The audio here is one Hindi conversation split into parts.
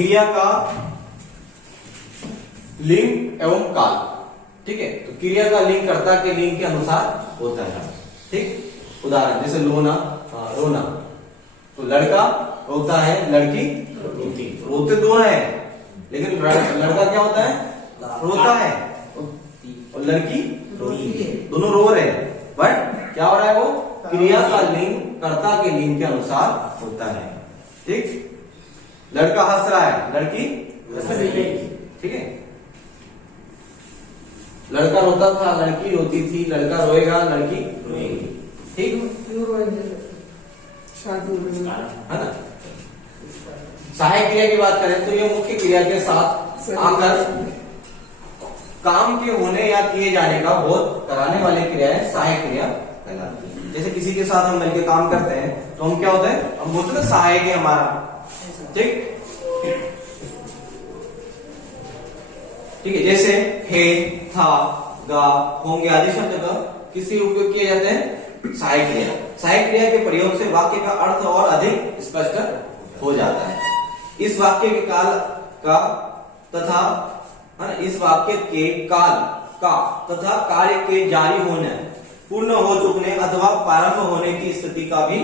क्रिया का लिंग एवं काल। ठीक है, तो क्रिया का लिंग कर्ता के लिंग के अनुसार होता है। ठीक, उदाहरण जैसे रोना, तो लड़का रोता है, लड़की रोती। रोते दोनों है, लेकिन लड़का क्या होता है, रोता है, और लड़की रोती है, दोनों रो रहे हैं, बट क्या हो रहा है, वो क्रिया का लिंग कर्ता के लिंग के अनुसार होता है। ठीक, लड़का हंस रहा है, लड़की हंस रही है। ठीक है, लड़का रोता था, लड़की रोती थी, लड़का रोएगा, लड़की रोएगी। ठीक है ना। सहायक क्रिया की बात करें तो ये मुख्य क्रिया के साथ आकर काम के होने या किए जाने का बोध कराने वाली क्रियाएं सहायक क्रिया कहलाती है। जैसे किसी के साथ हम मिलकर काम करते हैं तो हम क्या होते हैं, हम बोलते हैं सहायक है हमारा। ठीक ठीक है, जैसे हे, था, गा, होंगे आदि शब्द का किसी उपयोग किए जाते हैं सहायक क्रिया। सहायक क्रिया के प्रयोग से वाक्य का अर्थ और अधिक स्पष्ट हो जाता है। इस वाक्य के काल का तथा इस वाक्य के काल का तथा कार्य के जारी होने, पूर्ण हो चुकने अथवा प्रारंभ होने की स्थिति का भी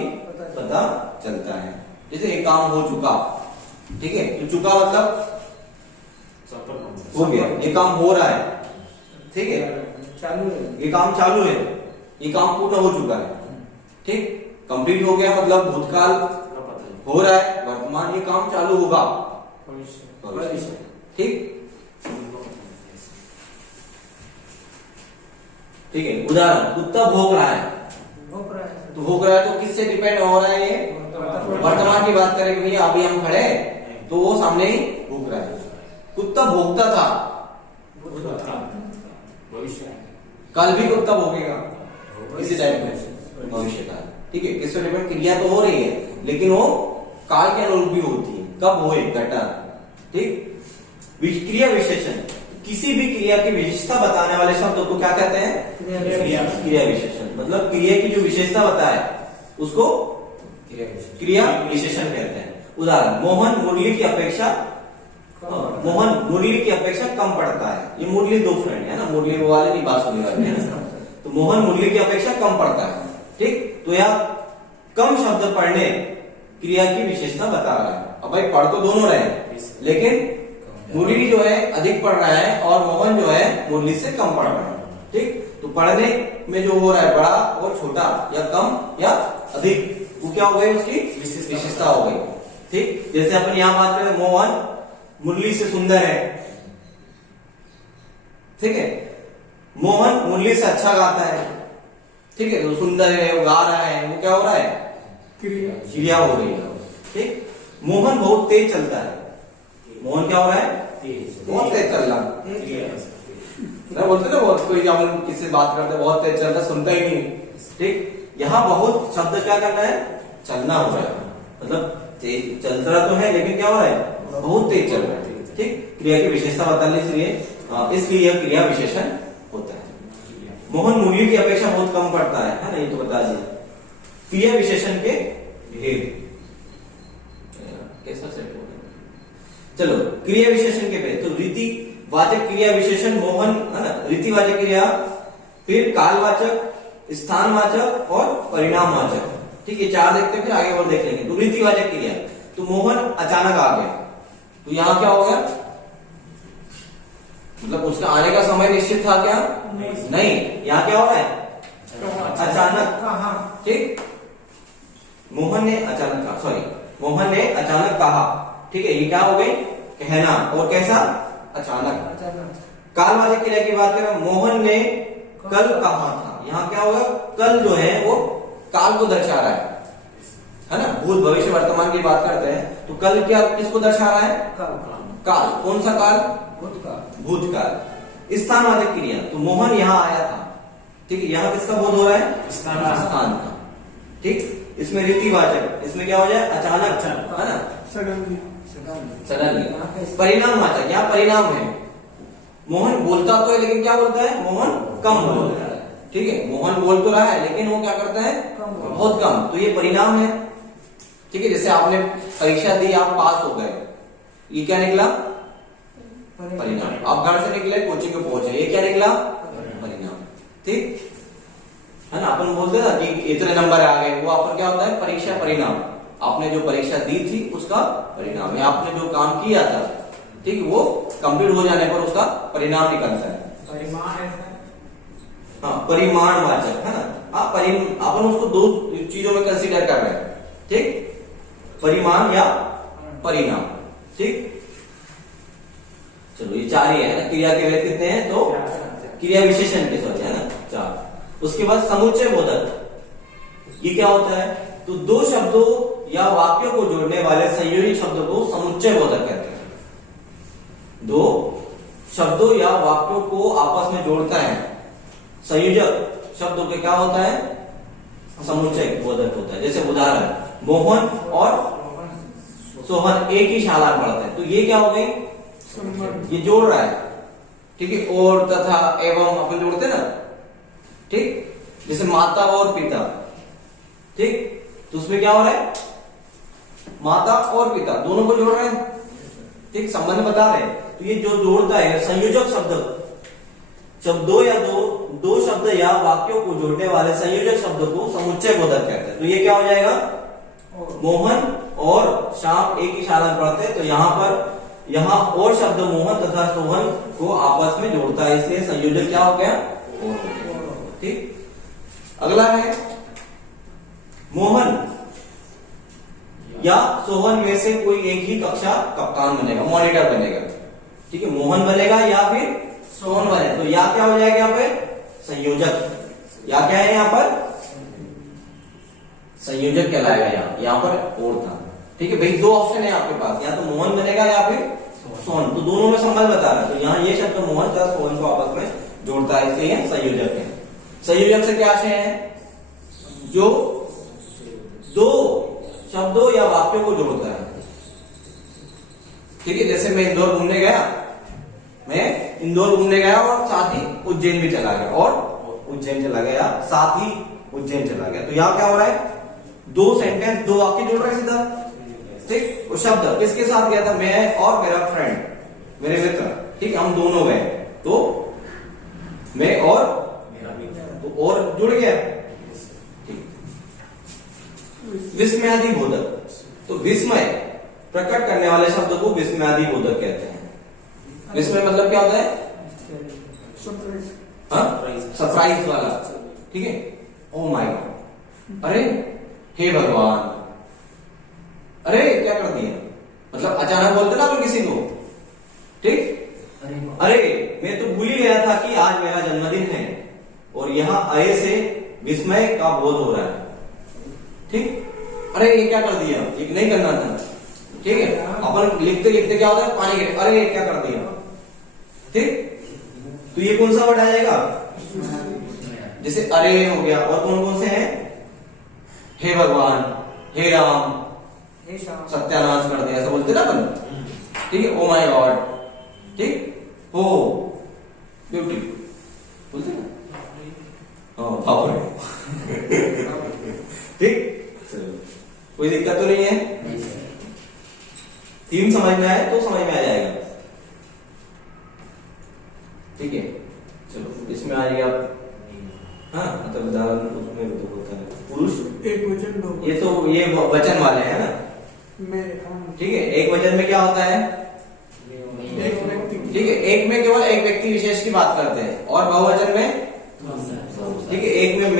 पता चलता है। जैसे ये काम हो चुका, ठीक है, तो चुका मतलब हो गया, ये काम हो रहा है, ठीक है, चालू है, ये काम चालू है, ये काम पूर्ण हो चुका है। ठीक, कंप्लीट हो गया मतलब भूतकाल हो रहा है, वर्तमान ये काम चालू होगा भविष्य। ठीक ठीक है, उदाहरण कुत्ता भौंक रहा है, तो भौंक रहा है तो किससे डिपेंड हो रहा है, ये वर्तमान की बात करें भैया अभी हम खड़े तो वो सामने ही भौंक रहा है। कुत्ता भौंकता था, भविष्य, कल भी कुत्ता भौंकेगा इसी टाइम में, भविष्य काल। ठीक है, किससे डिपेंड, क्रिया तो हो रही है लेकिन वो काल के अनुरूप भी होती है, कब होए घटा। ठीक, क्रिया विशेषण, किसी भी क्रिया की विशेषता बताने वाले शब्द को क्या कहते हैं, क्रिया विशेषण। मतलब क्रिया की जो विशेषता बताए उसको क्रिया विशेषण कहते हैं। उदाहरण, मोहन मुरली की अपेक्षा कम पढ़ता है। ये मुरली दो फ्रेंड है ना, मुरली वाले की बात सुनी वाले है ना, तो मोहन मुरली की अपेक्षा कम पढ़ता है। ठीक, तो यह कम शब्द पढ़ने क्रिया की विशेषता बता रहा है। अब भाई पढ़ तो दोनों रहे, लेकिन मुरली जो है अधिक पढ़ रहा है और मोहन जो है मुरली से कम पढ़ रहा है। ठीक, तो पढ़ने में जो हो रहा है बड़ा और छोटा या कम या अधिक, वो क्या हो गई, उसकी विशेषता हो गई। ठीक, जैसे अपन यहां बात करें मोहन मुरली से सुंदर है, ठीक है, मोहन मुरली से अच्छा गाता है। ठीक है, तो सुंदर है, वो गा रहा है, वो क्या हो रहा है, क्रिया हो रही है। ठीक, मोहन बहुत तेज चलता है, मोहन क्या हो रहा है, बहुत तेज चल रहा है। बोलते ना बहुत, कोई जब किससे बात करते बहुत तेज चल रहा है, सुनता ही नहीं। ठीक, यहाँ बहुत शब्द क्या करना है, चलना हो रहा है, मतलब तेज चल रहा तो है लेकिन क्या हो रहा है, बहुत तेज चल रहा है। ठीक, क्रिया की विशेषता बताने इसलिए यह क्रिया विशेषण होता है। मोहन मुरली की अपेक्षा बहुत कम पढ़ता है ना, ये तो बता दिया। क्रिया विशेषण के भेद कैसा सेट हो, चलो क्रिया विशेषण के भेद। तो रीतिवाचक क्रिया विशेषण मोहन है ना, रीतिवाचक क्रिया, फिर कालवाचक, स्थानवाचक और परिणामवाचक। ठीक है, चार देखते हैं फिर आगे और देख लेंगे। तो रीतिवाचक क्रिया, तो मोहन अचानक आ गया, तो यहां क्या हो गया, मतलब उसका आने का समय निश्चित था क्या, नहीं, यहाँ क्या हो रहा है, अचानक। ठीक, मोहन ने अचानक कहा। ठीक है, ये क्या हो गई, कहना, और कैसा, अचानक। कालवाचक क्रिया की बात करें, मोहन ने कल कहा था, यहाँ क्या होगा, कल जो है वो काल को दर्शा रहा है ना, भूत भविष्य वर्तमान की बात करते हैं तो कल क्या किसको दर्शा रहा है, काल। कौन सा काल, भूतकाल। स्थानवाचक क्रिया, तो मोहन यहाँ आया था। ठीक है, यहाँ किसका बोध हो रहा है, स्थान का। ठीक, इसमें रीतिवाचक, इसमें क्या हो जाए, अचानक है ना, सडनली। परिणामवाचक, यहाँ परिणाम है, मोहन बोलता तो है लेकिन क्या बोलता है, मोहन कम बोलता है। ठीक है, मोहन बोल तो रहा है लेकिन वो क्या करता है, बहुत कम, तो ये परिणाम है। ठीक है, जैसे आपने परीक्षा दी, आप पास हो गए, ये क्या निकला? परिणाम। आप घर से निकले, कोचिंग पे पहुंचे, ये क्या निकला? परिणाम। ठीक है ना। अपन बोलते ना कि इतने नंबर आ गए, वो अपन क्या होता है? परीक्षा परिणाम। आपने जो परीक्षा दी थी उसका परिणाम, या आपने जो काम किया था, ठीक, वो कंप्लीट हो जाने पर उसका परिणाम निकलता है। हाँ, परिमाणवाचक है ना। हाँ, अपन उसको दो चीजों में कंसीडर कर रहे हैं, ठीक, परिमाण या परिणाम। ठीक, चलो ये 4 ही है ना। क्रिया के भेद कितने हैं? तो क्रिया विशेषण के सॉरी है ना 4। उसके बाद समुच्चय बोधक, ये क्या होता है? तो दो शब्दों या वाक्यों को जोड़ने वाले संयोजी शब्दों को समुच्चय बोधक कहते हैं। दो शब्दों या वाक्यों को आपस में जोड़ता है संयोजक शब्दों के क्या होता है? समुच्चय बोधक होता है। जैसे उदाहरण, मोहन और सोहन एक ही शाला में पढ़ते हैं, तो ये क्या हो गई? ये जोड़ रहा है, ठीक है। और तथा एवं अपन जोड़ते ना, ठीक। जैसे माता और पिता, ठीक, तो उसमें क्या हो रहा है? माता और पिता दोनों को जोड़ रहे हैं, ठीक, संबंध बता रहे हैं। तो ये जो जोड़ता है संयोजक शब्दों या दो शब्द या वाक्यों को जोड़ने वाले संयोजक शब्द को समुच्चय बोधक कहते हैं। तो ये क्या हो जाएगा? मोहन और श्याम एक ही शाला में पढ़ते हैं, तो यहाँ और शब्द मोहन तथा सोहन को आपस में जोड़ता है, इसलिए संयोजक क्या हो गया? ठीक। अगला है मोहन या सोहन में से कोई एक ही कक्षा कप्तान बनेगा, मॉनिटर बनेगा, ठीक है। मोहन बनेगा या फिर सोहन बनेगा, तो या क्या हो जाएगा यहाँ पे? संयोजक। या क्या है यहाँ पर? संयोजक कहलाएगा। यहाँ पर और था, ठीक है भाई। दो ऑप्शन है आपके पास, या तो मोहन बनेगा या फिर सोहन, तो दोनों में संबंध बता रहा है। तो यहाँ ये शब्द मोहन तथा सोहन को आपस में जोड़ता है, इसलिए संयोजक है। संयोजक से क्या आशय है? जो दो शब्दों या वाक्यों को जोड़ता है, ठीक है। जैसे मैं इंदौर घूमने गया और साथ ही उज्जैन भी चला गया, और उज्जैन चला गया, साथ ही उज्जैन चला गया। तो यहाँ क्या हो रहा है? दो सेंटेंस, दो वाक्य जोड़ रहे हैं सीधा, ठीक। वो शब्द किसके साथ गया था? मैं और मेरा फ्रेंड, मेरे मित्र, ठीक, हम दोनों गए, तो मैं और तो जुड़ गया, ठीक। विस्मयादि बोधक, तो विस्मय प्रकट करने वाले शब्द को विस्मयादि बोधक कहते हैं। विस्मय मतलब क्या होता है? सरप्राइज वाला, ठीक है। ओ माय गॉड, अरे हे भगवान, अरे क्या कर दिया, मतलब अचानक बोलते ना अपन किसी को, ठीक। अरे मैं तो भूल ही गया था कि आज मेरा जन्मदिन है, और यहाँ आए से विस्मय का बोध हो रहा है, ठीक। अरे ये क्या कर दिया, ये नहीं करना था, ठीक है। अपन लिखते लिखते क्या होता है? पानी गिरे, अरे क्या कर दिया, ठीक। तो ये कौन सा वर्ड आ जाएगा? जैसे अरे हो गया, और कौन कौन से हैं? हे भगवान, हे राम, सत्यानाश कर दिया, ऐसा बोलते ना अपन, ठीक है। ओ माय गॉड, ठीक। हो ब्यूटी बोलते ना, ठीक। कोई दिक्कत तो नहीं है? थीम समझ में आए तो समझ में आ जाएगा, ठीक है। चलो इसमें आइए आप। हाँ, मतलब उदाहरण उसमें तो होता है पुरुष एक वचन दो, ये तो ये वचन वाले हैं ना, ठीक है। एक वचन में क्या होता है? एक व्यक्ति, ठीक है। एक में केवल एक व्यक्ति विशेष की बात करते हैं, और बहुवचन में, ठीक है, एक में